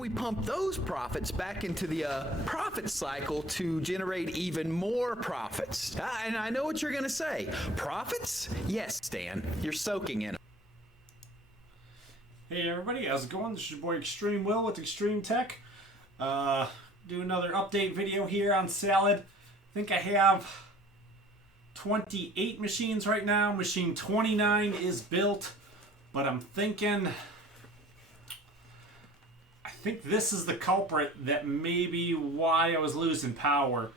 We pump those profits back into the profit cycle to generate even more profits. And I know what you're going to say. Profits? Yes, Stan. You're soaking in them. Hey everybody, how's it going? This is your boy ExtrmWill with Extreme Tech. Do another update video here on Salad. I think I have 28 machines right now. Machine 29 is built, but I think this is the culprit that may be why I was losing power.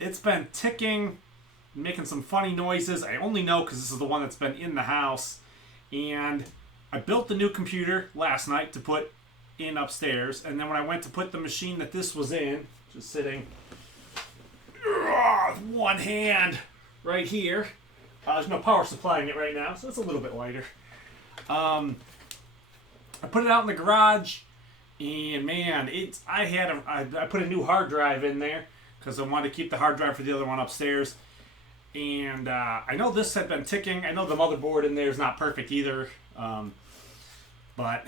It's been ticking, making some funny noises. I only know because this is the one that's been in the house. And I built the new computer last night to put in upstairs. And then when I went to put the machine that this was in, just sitting one hand right here. There's no power supplying it right now, so it's a little bit lighter. I put it out in the garage. And man, I put a new hard drive in there because I wanted to keep the hard drive for the other one upstairs. And I know this had been ticking. I know the motherboard in there is not perfect either. But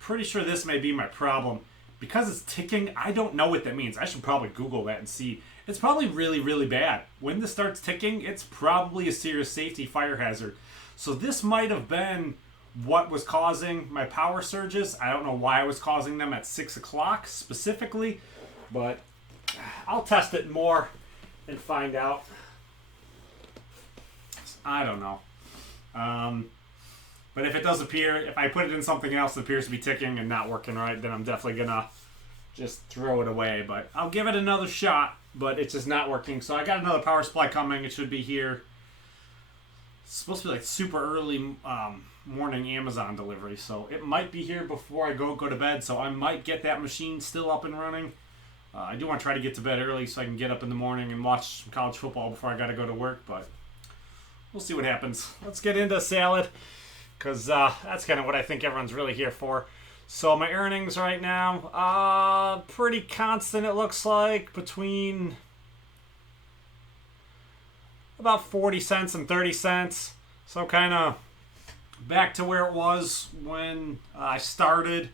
pretty sure this may be my problem. Because it's ticking, I don't know what that means. I should probably Google that and see. It's probably really, really bad. When this starts ticking, it's probably a serious safety fire hazard. So this might have been what was causing my power surges. I don't know why I was causing them at 6 o'clock specifically, but I'll test it more and find out. I don't know. But if it does appear, if I put it in something else that appears to be ticking and not working right, then I'm definitely gonna just throw it away. But I'll give it another shot, but it's just not working. So I got another power supply coming. It should be here. It's supposed to be like super early morning Amazon delivery, so it might be here before I go to bed. So I might get that machine still up and running. I do want to try to get to bed early so I can get up in the morning and watch some college football before I got to go to work, but we'll see what happens. Let's get into Salad, because that's kind of what I think everyone's really here for. So my earnings right now, pretty constant it looks like, between about 40 cents and 30 cents. So kind of back to where it was when I started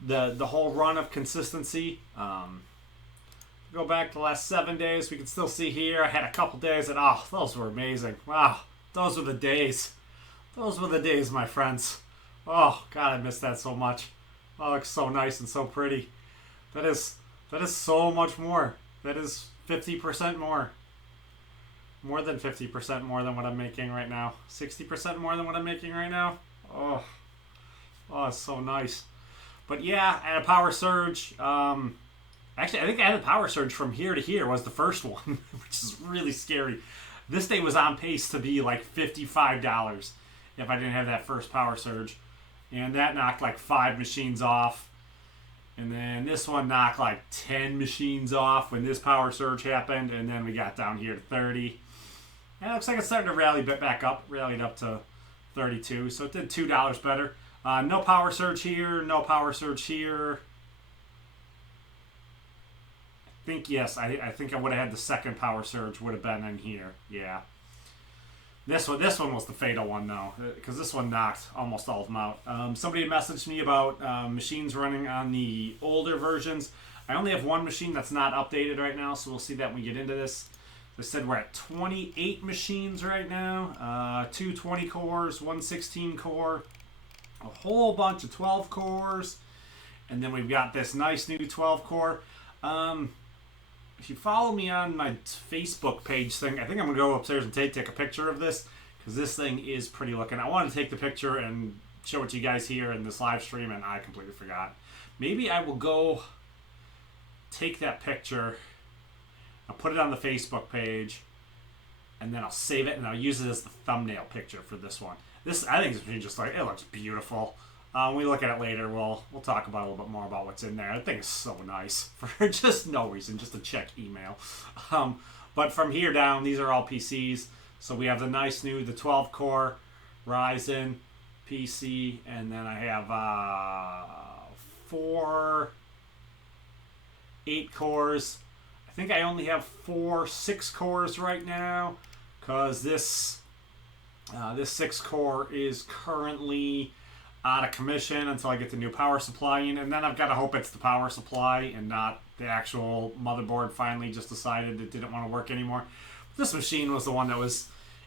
the whole run of consistency. Go back to the last 7 days, we can still see here I had a couple days that, those were amazing. Wow, those were the days. Those were the days, my friends. Oh, God, I miss that so much. Oh, it looks so nice and so pretty. That is so much more. That is 50% more. More than 50% more than what I'm making right now. 60% more than what I'm making right now. Oh, it's so nice. But yeah, I had a power surge. Actually, I think I had a power surge from here to here was the first one, which is really scary. This day was on pace to be like $55 if I didn't have that first power surge. And that knocked like 5 machines off. And then this one knocked like 10 machines off when this power surge happened. And then we got down here to 30. And it looks like it's starting to rally back up. Rallied up to 32. So it did $2 better. No power surge here. No power surge here. I think, yes, I think I would have had the second power surge would have been in here. Yeah. This one was the fatal one, though, because this one knocked almost all of them out. Somebody messaged me about machines running on the older versions. I only have one machine that's not updated right now, so we'll see that when we get into this. They said we're at 28 machines right now. 2 20 cores, 1 16 core, a whole bunch of 12 cores, and then we've got this nice new 12 core. If you follow me on my Facebook page thing, I think I'm going to go upstairs and take a picture of this, because this thing is pretty looking. I wanted to take the picture and show it to you guys here in this live stream, and I completely forgot. Maybe I will go take that picture, I'll put it on the Facebook page, and then I'll save it, and I'll use it as the thumbnail picture for this one. This, I think, is just like, it looks beautiful. When we look at it later, we'll talk about a little bit more about what's in there. I think it's so nice for just no reason, just to check email. But from here down, these are all PCs. So we have the nice new, the 12-core Ryzen PC, and then I have 4 8 cores. I think I only have 4 6 cores right now, because this 6 core is currently out of commission until I get the new power supply in, and then I've got to hope it's the power supply and not the actual motherboard finally just decided it didn't want to work anymore. This machine was the one that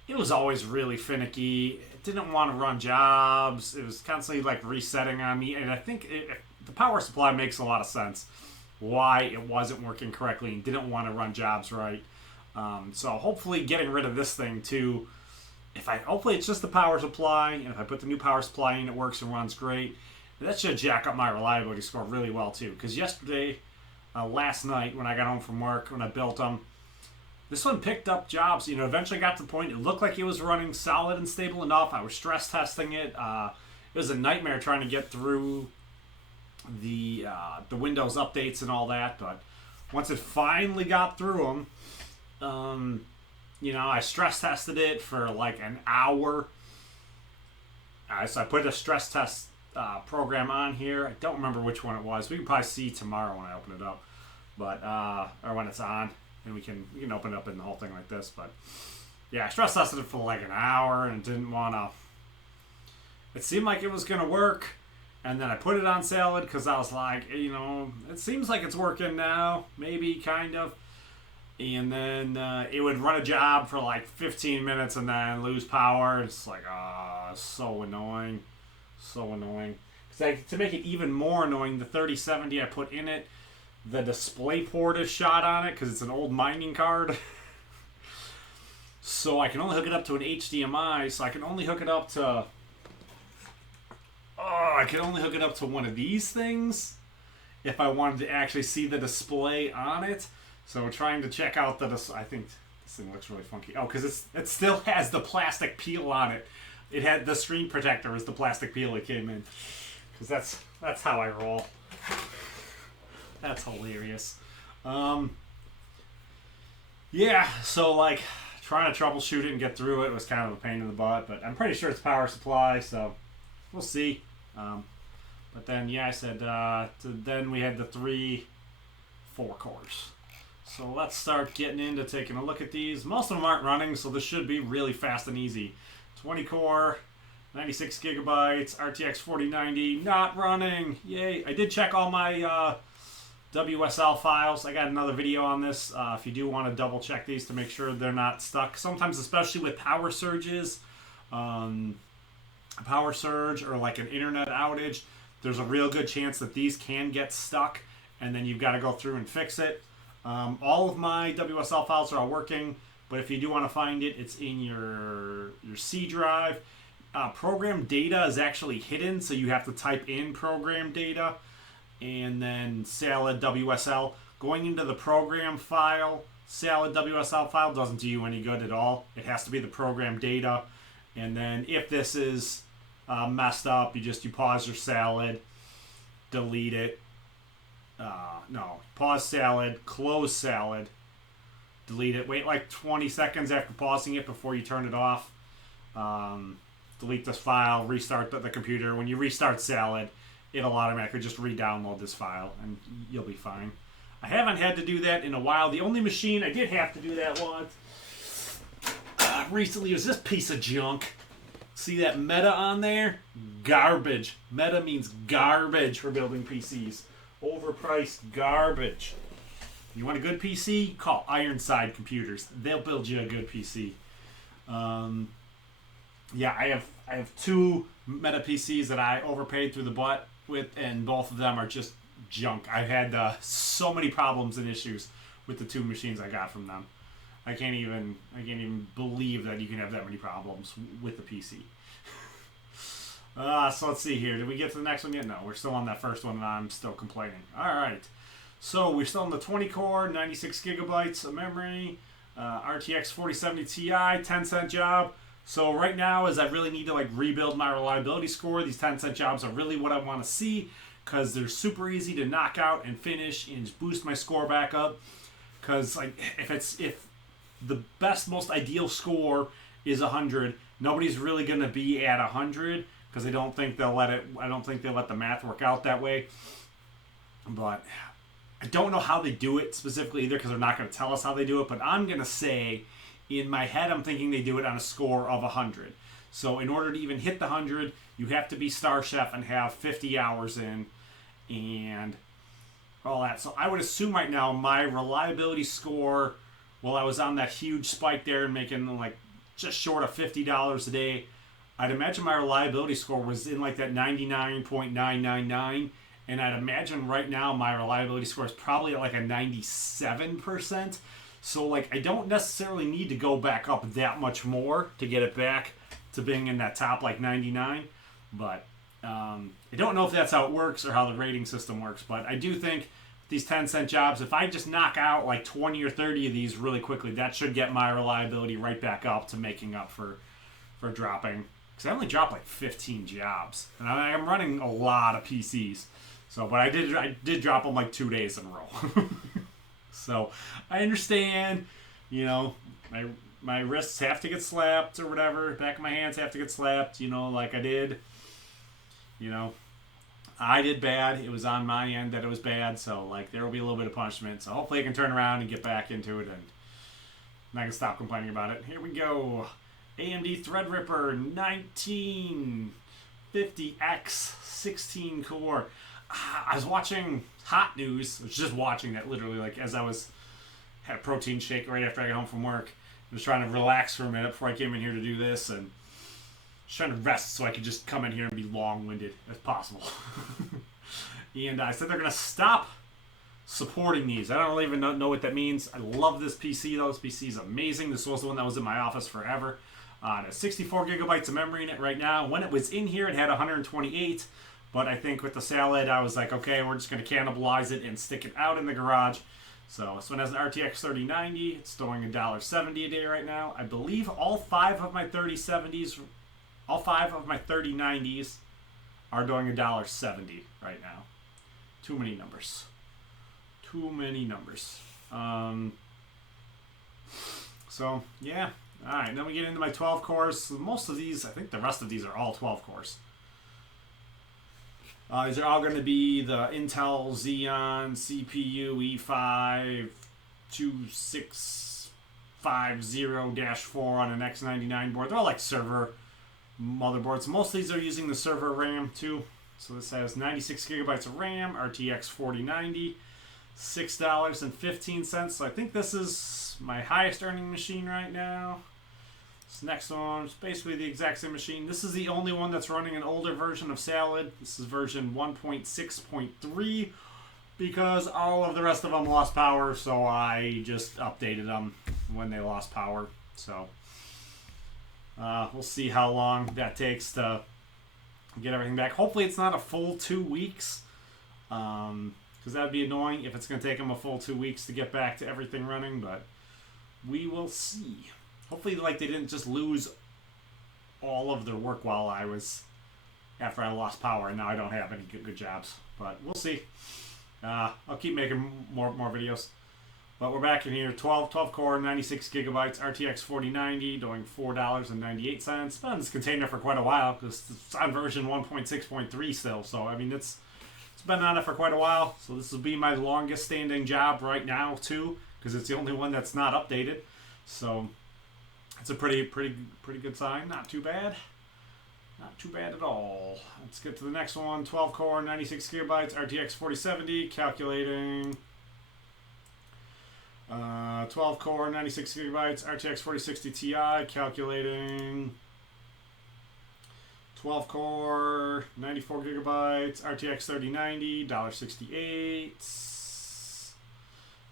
it was always really finicky. It didn't want to run jobs. It was constantly like resetting on me, and I think the power supply makes a lot of sense why it wasn't working correctly and didn't want to run jobs right. So hopefully getting rid of this thing too. Hopefully it's just the power supply, and if I put the new power supply in, it works and runs great. That should jack up my reliability score really well too. Because yesterday, last night when I got home from work, when I built them, this one picked up jobs. Eventually got to the point it looked like it was running solid and stable enough. I was stress testing it. It was a nightmare trying to get through the Windows updates and all that. But once it finally got through them. I stress tested it for like an hour. So I put a stress test program on here. I don't remember which one it was. We can probably see tomorrow when I open it up, but or when it's on, and we can open it up in the whole thing like this. But yeah, I stress tested it for like an hour and didn't want to. It seemed like it was gonna work, and then I put it on salad because I was like, it seems like it's working now, maybe kind of. And then it would run a job for like 15 minutes and then lose power. It's like, so annoying. So annoying. To make it even more annoying, the 3070 I put in it, the display port is shot on it because it's an old mining card. So I can only hook it up to an HDMI, so I can only hook it up to... I can only hook it up to one of these things if I wanted to actually see the display on it. So we're trying to check out I think this thing looks really funky. Oh, because it still has the plastic peel on it. It had the screen protector was the plastic peel it came in. Because that's how I roll. That's hilarious. Yeah, so like trying to troubleshoot it and get through it was kind of a pain in the butt, but I'm pretty sure it's power supply, so we'll see. But then I said then we had the 4 cores. So let's start getting into taking a look at these. Most of them aren't running, so this should be really fast and easy. 20 core, 96 gigabytes, RTX 4090, not running. Yay. I did check all my WSL files. I got another video on this if you do want to double check these to make sure they're not stuck. Sometimes, especially with power surges, a power surge or like an internet outage, there's a real good chance that these can get stuck, and then you've got to go through and fix it. All of my WSL files are all working, but if you do want to find it, it's in your C drive. Program data is actually hidden, so you have to type in program data and then salad WSL. Going into the program file, salad WSL file doesn't do you any good at all. It has to be the program data, and then if this is messed up, you pause your salad, delete it. Pause salad, close salad, delete it, wait like 20 seconds after pausing it before you turn it off, delete this file, restart the computer. When you restart salad, it'll automatically just re-download this file and you'll be fine. I haven't had to do that in a while. The only machine I did have to do that once recently was this piece of junk. See that meta on there? Garbage. Meta means garbage for building PCs. Overpriced garbage. You want a good PC? Call Ironside Computers. They'll build you a good PC. I have 2 Meta PCs that I overpaid through the butt with, and both of them are just junk. I've had so many problems and issues with the 2 machines I got from them. I can't even believe that you can have that many problems with the PC. So let's see here. Did we get to the next one yet? No, we're still on that first one and I'm still complaining. Alright. So we're still on the 20 core, 96 gigabytes of memory, RTX 4070 Ti, 10-cent job. So right now is I really need to rebuild my reliability score. These 10-cent jobs are really what I want to see because they're super easy to knock out and finish and just boost my score back up. Because if the best, most ideal score is 100, nobody's really going to be at 100. Because I don't think they'll let the math work out that way. But I don't know how they do it specifically either, because they're not going to tell us how they do it. But I'm going to say, in my head, I'm thinking they do it on a score of 100. So in order to even hit the 100, you have to be Star Chef and have 50 hours in and all that. So I would assume right now my reliability score, while I was on that huge spike there and making like just short of $50 a day, I'd imagine my reliability score was in like that 99.999, and I'd imagine right now my reliability score is probably at like a 97%. So like I don't necessarily need to go back up that much more to get it back to being in that top like 99, but I don't know if that's how it works or how the rating system works. But I do think these 10-cent jobs, if I just knock out like 20 or 30 of these really quickly, that should get my reliability right back up to making up for dropping. Because I only dropped like 15 jobs, and I'm running a lot of PCs. So, but I did drop them like 2 days in a row. So I understand, you know, my wrists have to get slapped or whatever. Back of my hands have to get slapped, you know, like I did. You know, I did bad. It was on my end that it was bad. So, like, there will be a little bit of punishment. So hopefully I can turn around and get back into it, and I can stop complaining about it. Here we go. AMD Threadripper 1950X 16 core. I was watching Hot News. I was just watching that literally, like, as I had a protein shake right after I got home from work. I was trying to relax for a minute before I came in here to do this, and just trying to rest so I could just come in here and be long-winded as possible. And I said they're going to stop supporting these. I don't really even know what that means. I love this PC, though. This PC is amazing. This was the one that was in my office forever. It has 64 gigabytes of memory in it right now. When it was in here, it had 128. But I think with the Salad, I was like, okay, we're just going to cannibalize it and stick it out in the garage. So this one has an RTX 3090. It's throwing $1.70 a day right now. I believe all five of my 3090s are doing $1.70 right now. Too many numbers. So, yeah. Alright, then we get into my 12 cores. Most of these, I think the rest of these are all 12 cores. These are all going to be the Intel Xeon CPU E5 2650-4 on an X99 board. They're all like server motherboards. Most of these are using the server RAM too. So this has 96 gigabytes of RAM, RTX 4090, $6.15. So I think this is my highest earning machine right now. This next one is basically the exact same machine. This is the only one that's running an older version of Salad. This is version 1.6.3 because all of the rest of them lost power, so I just updated them when they lost power. So we'll see how long that takes to get everything back. Hopefully it's not a full 2 weeks, because that would be annoying if it's going to take them a full 2 weeks to get back to everything running, but we will see. Hopefully, like, they didn't just lose all of their work while after I lost power, and now I don't have any good jobs. But we'll see. I'll keep making more videos. But we're back in here. 12 core, 96 gigabytes, RTX 4090, doing $4.98. Been on this container for quite a while because it's on version 1.6.3 still. So, I mean, it's been on it for quite a while. So this will be my longest standing job right now, too, because it's the only one that's not updated. So it's a pretty good sign. Not too bad. Not too bad at all. Let's get to the next one. 12 core, 96 gigabytes, RTX 4070, calculating. 12 core, 96 gigabytes, RTX 4060 Ti, calculating. 12 core, 94 gigabytes, RTX 3090, $1.68.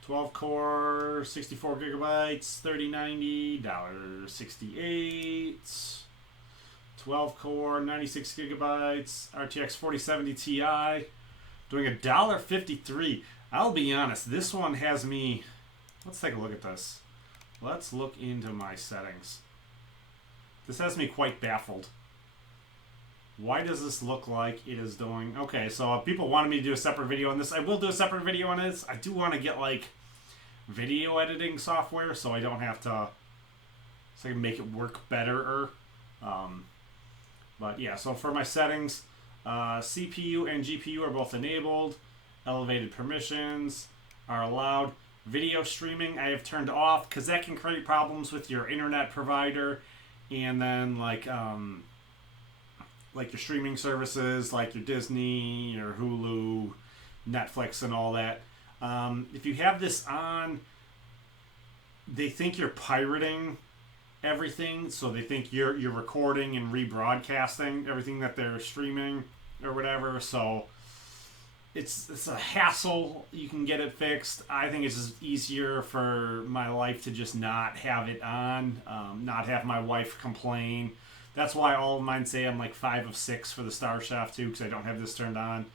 12 core, 64 gigabytes, 3090, $1.68. 12 core, 96 gigabytes, RTX 4070 Ti, doing $1.53. I'll be honest, this one has me. Let's take a look at this. Let's look into my settings. This has me quite baffled. Why does this look like it is doing... Okay, so people wanted me to do a separate video on this. I will do a separate video on this. I do want to get, like, video editing software so I don't have to... So I can make it work better. But, yeah, so for my settings, CPU and GPU are both enabled. Elevated permissions are allowed. Video streaming I have turned off because that can create problems with your internet provider and then like your streaming services, like your Disney or Hulu, Netflix, and all that. If you have this on, they think you're pirating everything, so they think you're recording and rebroadcasting everything that they're streaming or whatever. So it's a hassle. You can get it fixed. I think it's just easier for my life to just not have it on, not have my wife complain. That's why all of mine say I'm like 5 of 6 for the Star Chef too, because I don't have this turned on.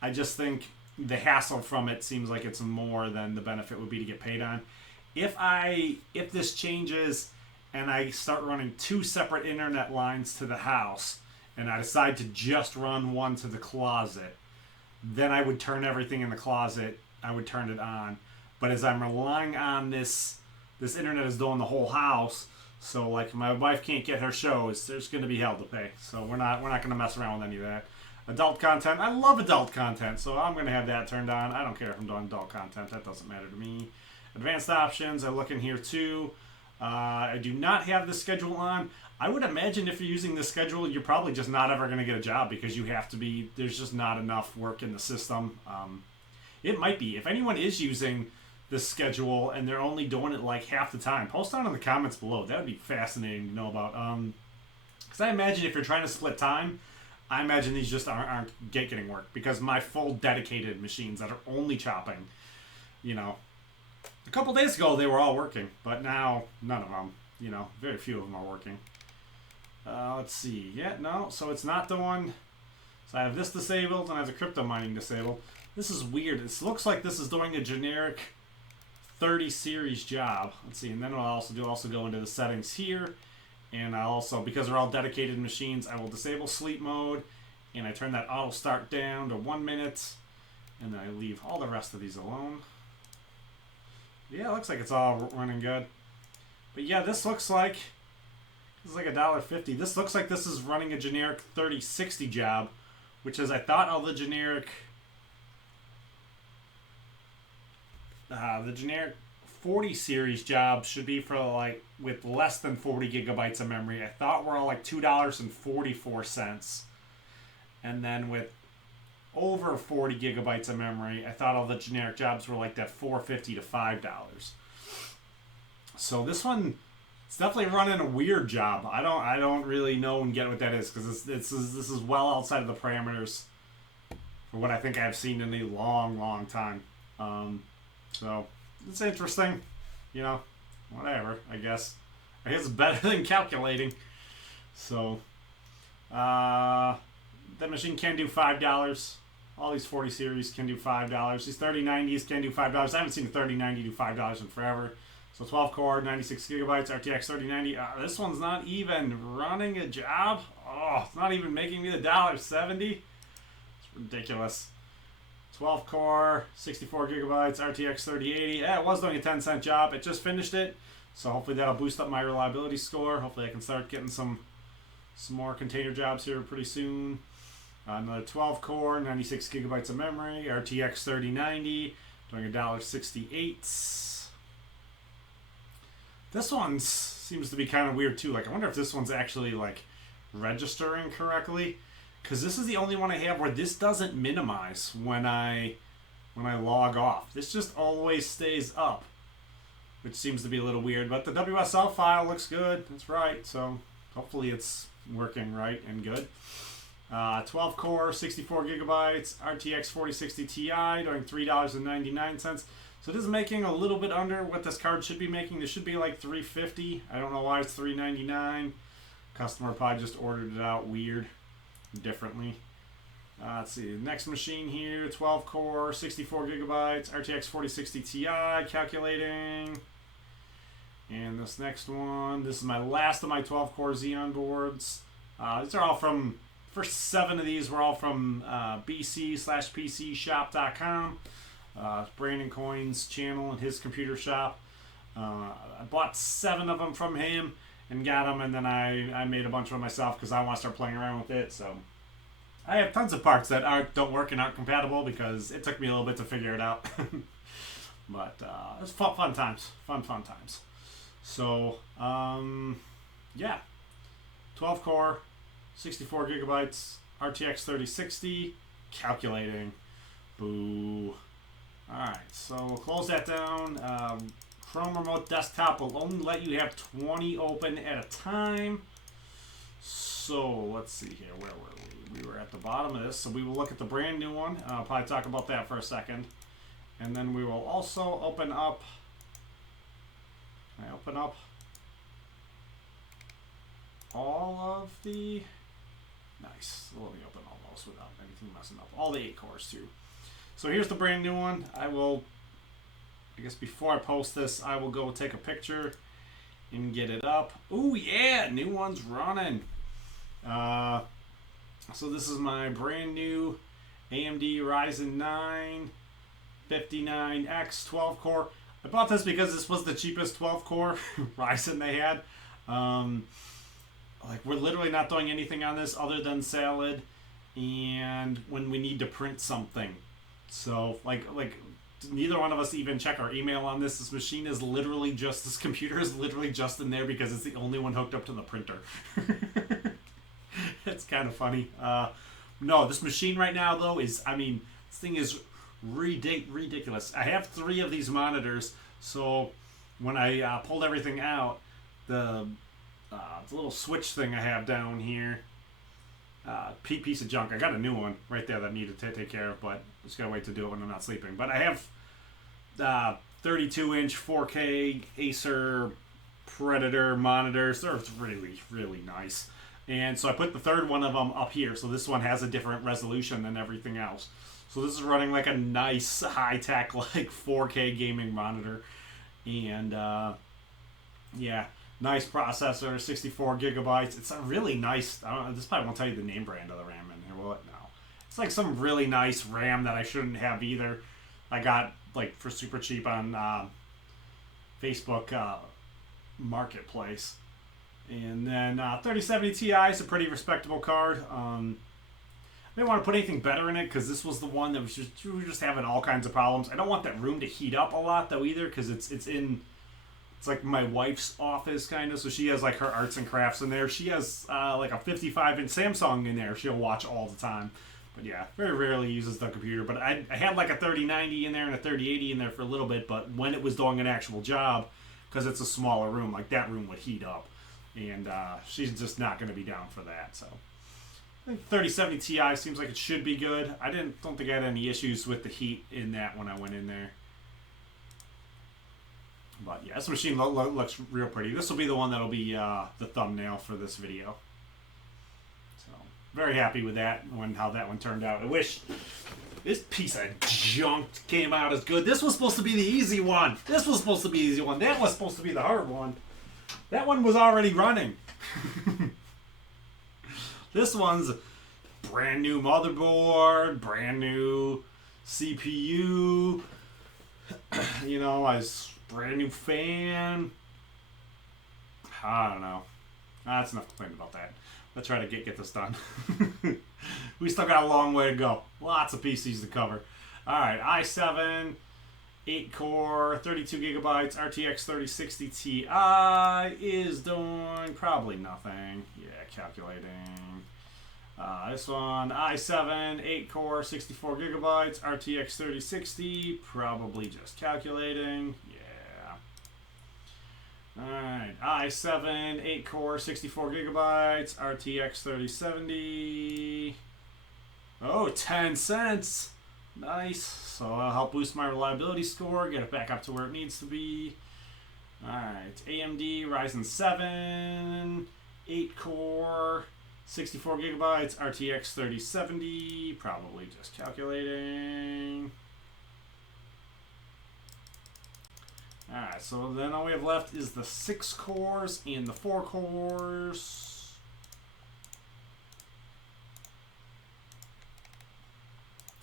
I just think the hassle from it seems like it's more than the benefit would be to get paid on. If this changes and I start running 2 separate internet lines to the house, and I decide to just run one to the closet, then I would turn everything in the closet. I would turn it on. But as I'm relying on this internet is doing the whole house, so like my wife can't get her shows, there's going to be hell to pay. So we're not going to mess around with any of that. Adult content, I love adult content, so I'm going to have that turned on. I don't care if I'm doing adult content. That doesn't matter to me. Advanced options, I look in here too. I do not have the schedule on. I would imagine if you're using the schedule, you're probably just not ever going to get a job because you have to be, there's just not enough work in the system. It might be. If anyone is using this schedule and they're only doing it like half the time, post down in the comments below. That would be fascinating to know about. Because I imagine if you're trying to split time, I imagine these just aren't getting work, because my full dedicated machines that are only chopping, a couple days ago they were all working, but now none of them, very few of them are working. Let's see. Yeah, no, so it's not the one. So I have this disabled and I have the crypto mining disabled. This is weird. This looks like this is doing a generic 30 series job. Let's see, and then what I'll also go into the settings here. And I also, because they're all dedicated machines, I will disable sleep mode, and I turn that auto start down to 1 minute, and then I leave all the rest of these alone. Yeah, it looks like it's all running good. But yeah, this looks like $1.50. This looks like this is running a generic 3060 job, which is, I thought all the generic 40 series jobs should be for like with less than 40 gigabytes of memory. I thought we're all like $2.44. And then with over 40 gigabytes of memory, I thought all the generic jobs were like that $4.50 to $5. So this one, it's definitely running a weird job. I don't really know and get what that is, because this is well outside of the parameters for what I think I've seen in a long time. So it's interesting, whatever, I guess it's better than calculating. So the machine can do $5. All these 40 series can do $5. These 3090s can do $5. I haven't seen a 3090 do $5 in forever. So 12 core, 96 gigabytes, RTX 3090. This one's not even running a job. Oh, it's not even making me the $1.70. It's ridiculous. 12 core, 64 gigabytes, RTX 3080. Yeah, it was doing a 10-cent job. It just finished it. So hopefully that'll boost up my reliability score. Hopefully I can start getting some more container jobs here pretty soon. Another 12 core, 96 gigabytes of memory, RTX 3090, doing $1.68. This one seems to be kind of weird too. Like, I wonder if this one's actually like registering correctly, because this is the only one I have where this doesn't minimize when I log off. This just always stays up, which seems to be a little weird. But the WSL file looks good. That's right. So hopefully it's working right and good. 12 core, 64 gigabytes, RTX 4060 Ti, doing $3.99. So it is making a little bit under what this card should be making. This should be like $3.50. I don't know why it's $3.99. Customer probably just ordered it out weird, differently. Let's see, the next machine here, 12 core, 64 gigabytes, RTX 4060 Ti, calculating. And this next one, this is my last of my 12 core Xeon boards. These are all from, first 7 of these were all from bc/pcshop.com. Brandon Coyne's channel and his computer shop. I bought 7 of them from him and got them, and then I made a bunch of them myself because I want to start playing around with it. So I have tons of parts that don't work and aren't compatible because it took me a little bit to figure it out. But it's fun times. Fun times. So, yeah. 12 core, 64 gigabytes, RTX 3060, calculating. Boo. Alright, so we'll close that down. Chrome Remote Desktop will only let you have 20 open at a time. So let's see here. Where were we? We were at the bottom of this. So we will look at the brand new one. I'll probably talk about that for a second. And then we will also open up. I open up all of the. Nice. Let me open all those without anything messing up. All the 8 cores too. So here's the brand new one. I guess before I post this, I will go take a picture and get it up. Oh yeah, new one's running. So this is my brand new AMD Ryzen 9 59X 12 core. I bought this because this was the cheapest 12 core Ryzen they had. Like, we're literally not doing anything on this other than salad and when we need to print something. So like neither one of us even check our email on this. This machine is literally just, this computer is literally just in there because it's the only one hooked up to the printer. It's kind of funny. No, this machine right now though is, I mean, this thing is ridiculous. I have 3 of these monitors, so when I pulled everything out, the little switch thing I have down here, piece of junk. I got a new one right there that I need to take care of, but just gotta wait to do it when I'm not sleeping. But I have 32-inch 4K Acer Predator monitors. They're really nice. And so I put the third one of them up here. So this one has a different resolution than everything else. So this is running like a nice high-tech like 4K gaming monitor. And yeah, nice processor, 64 gigabytes. It's a really nice, I don't know, this probably won't tell you the name brand of the RAM in here, will it? No. It's like some really nice RAM that I shouldn't have either. I got like for super cheap on Facebook Marketplace. And then 3070 Ti is a pretty respectable card. I didn't want to put anything better in it because this was the one that we were just having all kinds of problems. I don't want that room to heat up a lot though either because it's like my wife's office kind of, so she has like her arts and crafts in there. She has like a 55-inch Samsung in there she'll watch all the time. But yeah, very rarely uses the computer. But I had like a 3090 in there and a 3080 in there for a little bit, but when it was doing an actual job, because it's a smaller room, like that room would heat up. And she's just not going to be down for that. So I think 3070 Ti seems like it should be good. I don't think I had any issues with the heat in that when I went in there. But yeah, this machine looks real pretty. This will be the one that'll be the thumbnail for this video. So very happy with that, how that one turned out. I wish this piece of junk came out as good. This was supposed to be the easy one. This was supposed to be the easy one. That was supposed to be the hard one. That one was already running. This one's brand new motherboard, brand new CPU, you know, brand new fan. I don't know. That's enough complaining about that. Let's try to get this done. We still got a long way to go. Lots of PCs to cover. Alright, i7, 8-core, 32 gigabytes, RTX 3060 Ti is doing probably nothing. Yeah, calculating. This one, i7, 8-core, 64 gigabytes, RTX 3060, probably just calculating. Yeah. Alright, i7, 8-core, 64 gigabytes, RTX 3070. Oh, 10 cents. Nice. So that'll help boost my reliability score, get it back up to where it needs to be. Alright, AMD Ryzen 7, 8-core, 64 gigabytes, RTX 3070, probably just calculating. Alright, so then all we have left is the 6 cores and the 4 cores.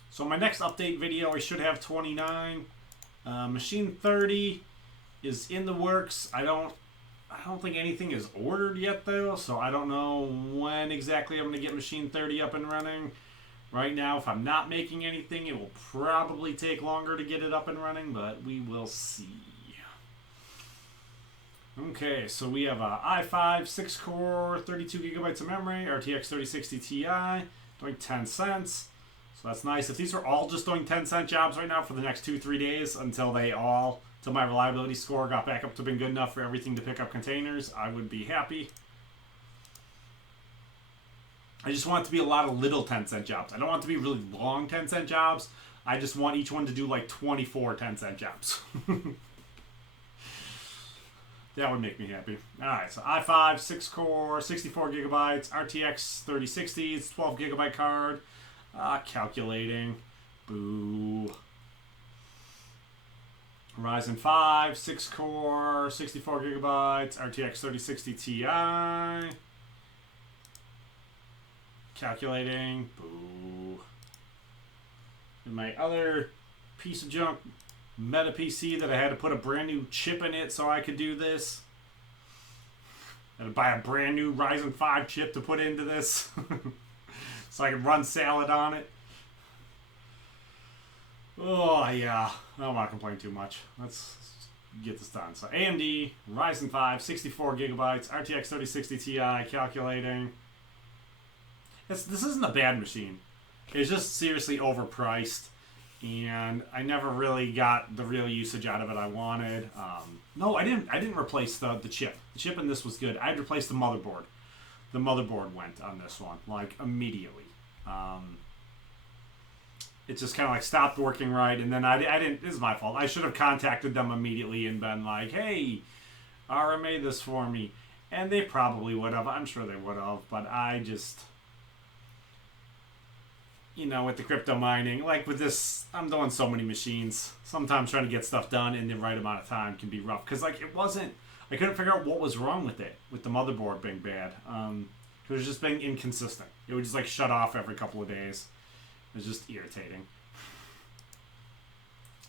So my next update video, I should have 29. Machine 30 is in the works. I don't think anything is ordered yet though, so I don't know when exactly I'm going to get Machine 30 up and running. Right now, if I'm not making anything, it will probably take longer to get it up and running, but we will see. Okay, so we have a i5 6-core, 32 gigabytes of memory, RTX 3060 Ti, doing 10 cents. So that's nice. If these were all just doing 10-cent jobs right now for the next 2-3 days until my reliability score got back up to being good enough for everything to pick up containers, I would be happy. I just want it to be a lot of little 10-cent jobs. I don't want it to be really long 10-cent jobs. I just want each one to do like 24 10-cent jobs. That would make me happy. Alright, so i5, 6-core, 64 gigabytes, RTX 3060, it's 12 gigabyte card. Calculating. Boo. Ryzen 5, 6-core, 64 gigabytes, RTX 3060 Ti. Calculating. Boo. And my other piece of junk Meta PC that I had to put a brand new chip in it so I could do this. I had to buy a brand new Ryzen 5 chip to put into this so I could run Salad on it. Oh yeah, I don't want to complain too much. Let's get this done. So AMD Ryzen 5 64 gigabytes RTX 3060 Ti calculating. This isn't a bad machine. It's just seriously overpriced. And I never really got the real usage out of it I wanted. No, I didn't replace the chip. The chip in this was good. I had to replace the motherboard. The motherboard went on this one, like, immediately. It just kind of, like, stopped working right. And then I didn't... This is my fault. I should have contacted them immediately and been like, hey, RMA this for me. And they probably would have. I'm sure they would have. But I just... You know, with the crypto mining, like with this, I'm doing so many machines. Sometimes trying to get stuff done in the right amount of time can be rough. Because, like, I couldn't figure out what was wrong with it, with the motherboard being bad. It was just being inconsistent. It would just, like, shut off every couple of days. It was just irritating.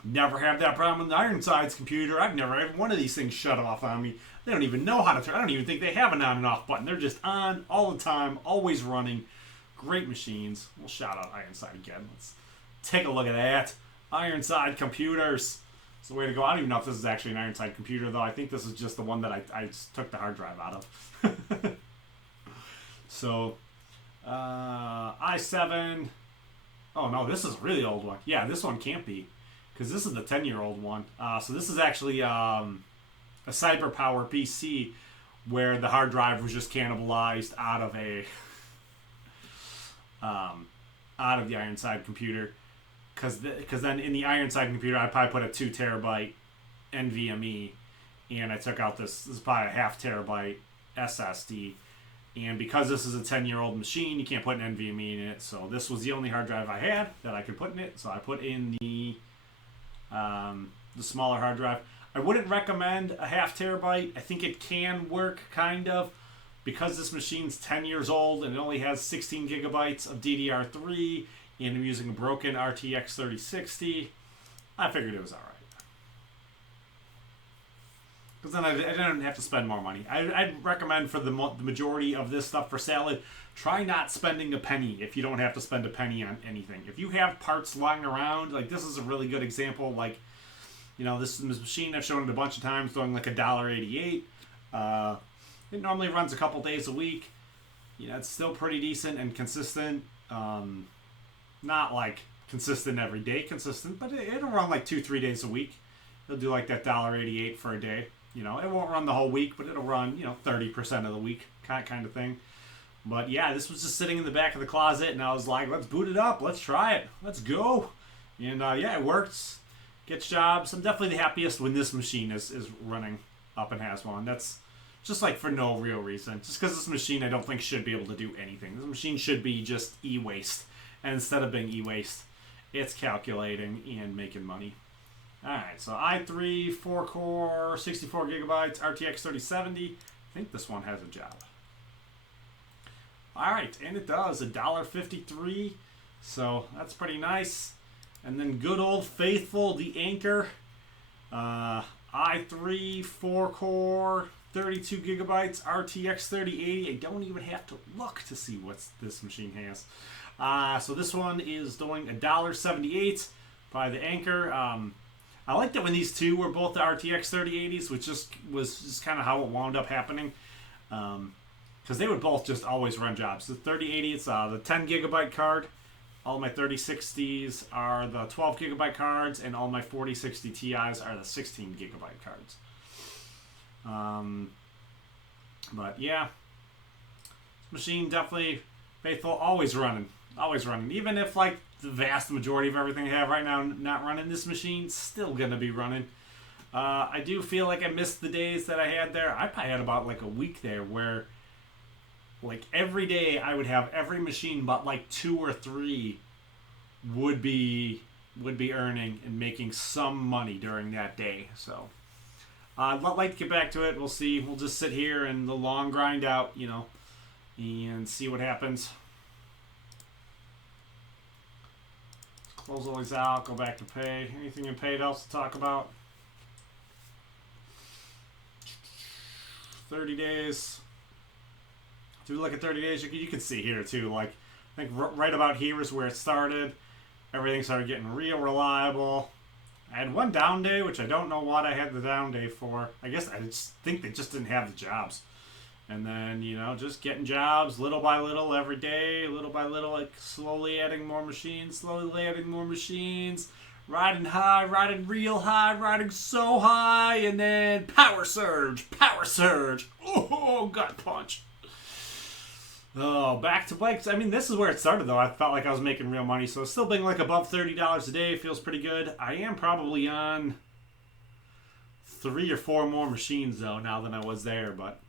Never have that problem with the Ironside's computer. I've never had one of these things shut off on me. They don't even know how to turn. I don't even think they have an on and off button. They're just on all the time, always running. Great machines. We'll shout out Ironside again. Let's take a look at that. Ironside computers. It's the way to go. I don't even know if this is actually an Ironside computer, though. I think this is just the one that I took the hard drive out of. So, i7. Oh, no, this is a really old one. Yeah, this one can't be, because this is the 10-year-old one. So this is actually a CyberPower PC where the hard drive was just cannibalized out of the Ironside computer, because then in the Ironside computer I probably put a 2 terabyte NVMe, and I took out this is probably a 0.5 terabyte SSD, and because this is a 10-year-old machine, you can't put an NVMe in it, so this was the only hard drive I had that I could put in it, so I put in the smaller hard drive. I wouldn't recommend a 0.5 terabyte. I think it can work, kind of. Because this machine's 10 years old and it only has 16 gigabytes of DDR3 and I'm using a broken RTX 3060, I figured it was alright. Because then I didn't have to spend more money. I'd recommend for the majority of this stuff for Salad, try not spending a penny if you don't have to spend a penny on anything. If you have parts lying around, like this is a really good example, like, you know, this machine I've shown it a bunch of times doing like $1.88. It normally runs a couple days a week. You know, it's still pretty decent and consistent. Not like consistent every day, consistent, but it'll run like 2-3 days a week. It'll do like that $1.88 for a day. You know, it won't run the whole week, but it'll run, you know, 30% of the week, kind of thing. But yeah, this was just sitting in the back of the closet, and I was like, let's boot it up, let's try it, let's go. And yeah, it works, gets jobs. I'm definitely the happiest when this machine is running up and has one. That's just like for no real reason. Just because this machine I don't think should be able to do anything. This machine should be just e-waste. And instead of being e-waste, it's calculating and making money. Alright, so i3, 4-core, 64 gigabytes, RTX 3070. I think this one has a job. Alright, and it does. $1.53. So that's pretty nice. And then good old faithful, the Anchor. i3, 4-core, 32 gigabytes, RTX 3080. I don't even have to look to see what this machine has. So this one is doing $1.78 by the Anchor. I liked it when these two were both the RTX 3080s, which was just kind of how it wound up happening. Because they would both just always run jobs. The 3080, it's the 10 gigabyte card. All my 3060s are the 12 gigabyte cards, and all my 4060 Ti's are the 16 gigabyte cards. But yeah, machine definitely faithful, always running. Even if like the vast majority of everything I have right now not running, this machine's still gonna be running. I do feel like I missed the days that I had there. I probably had about like a week there where like every day I would have every machine but like 2 or 3 would be earning and making some money during that day. So I'd like to get back to it. We'll see. We'll just sit here and the long grind out, you know, and see what happens. Close all these out. Go back to pay. Anything in paid else to talk about? 30 days. If you look at 30 days, you can see here too. Like, I think right about here is where it started. Everything started getting real reliable. I had one down day, which I don't know what I had the down day for. I guess I just think they just didn't have the jobs. And then, you know, just getting jobs little by little every day, little by little, like slowly adding more machines, riding high, riding real high, riding so high, and then power surge. Oh, gut punch. Oh, back to bikes. I mean, this is where it started, though. I felt like I was making real money, so still being like above $30 a day feels pretty good. I am probably on 3 or 4 more machines, though, now than I was there, but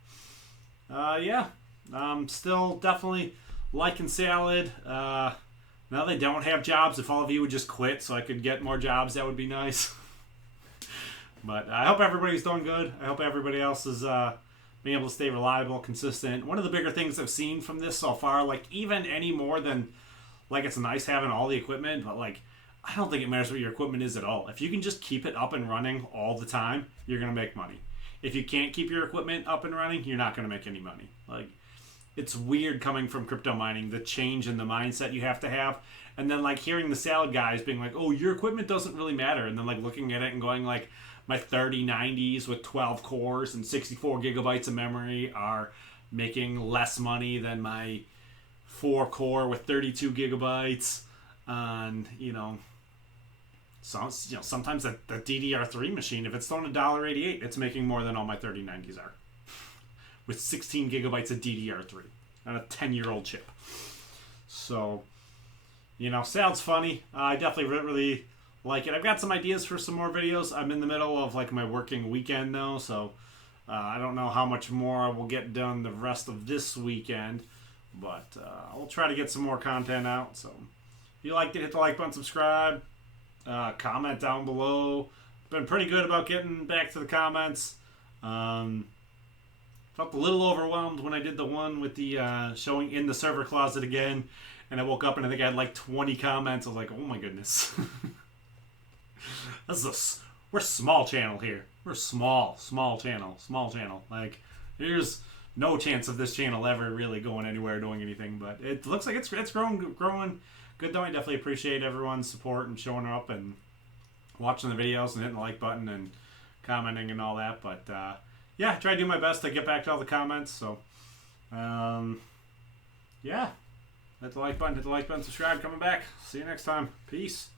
yeah. Still definitely liking Salad. Now they don't have jobs. If all of you would just quit so I could get more jobs, that would be nice. But I hope everybody's doing good. I hope everybody else is being able to stay reliable, consistent. One of the bigger things I've seen from this so far, like even any more than, like it's nice having all the equipment, but like I don't think it matters what your equipment is at all. If you can just keep it up and running all the time, you're going to make money. If you can't keep your equipment up and running, you're not going to make any money. Like, it's weird coming from crypto mining, the change in the mindset you have to have. And then, like, hearing the Salad guys being like, oh, your equipment doesn't really matter. And then, like, looking at it and going, like, my 3090s with 12 cores and 64 gigabytes of memory are making less money than my 4-core with 32 gigabytes on, you know... So, you know, sometimes the DDR3 machine, if it's throwing $1.88, it's making more than all my 3090s are. With 16 gigabytes of DDR3 on a 10-year-old chip. So, you know, sounds funny. I definitely really like it. I've got some ideas for some more videos. I'm in the middle of, like, my working weekend, though, so I don't know how much more I will get done the rest of this weekend. But I'll try to get some more content out. So, if you liked it, hit the like button, subscribe. Comment down below. Been pretty good about getting back to the comments. Felt a little overwhelmed when I did the one with the showing in the server closet again, and I woke up and I think I had like 20 comments. I was like, oh my goodness. We're small channel here. We're small channel. Like, there's no chance of this channel ever really going anywhere, doing anything. But it looks like it's growing. Good though. I definitely appreciate everyone's support and showing up and watching the videos and hitting the like button and commenting and all that. But yeah, try to do my best to get back to all the comments. So yeah, hit the like button, subscribe, coming back. See you next time. Peace.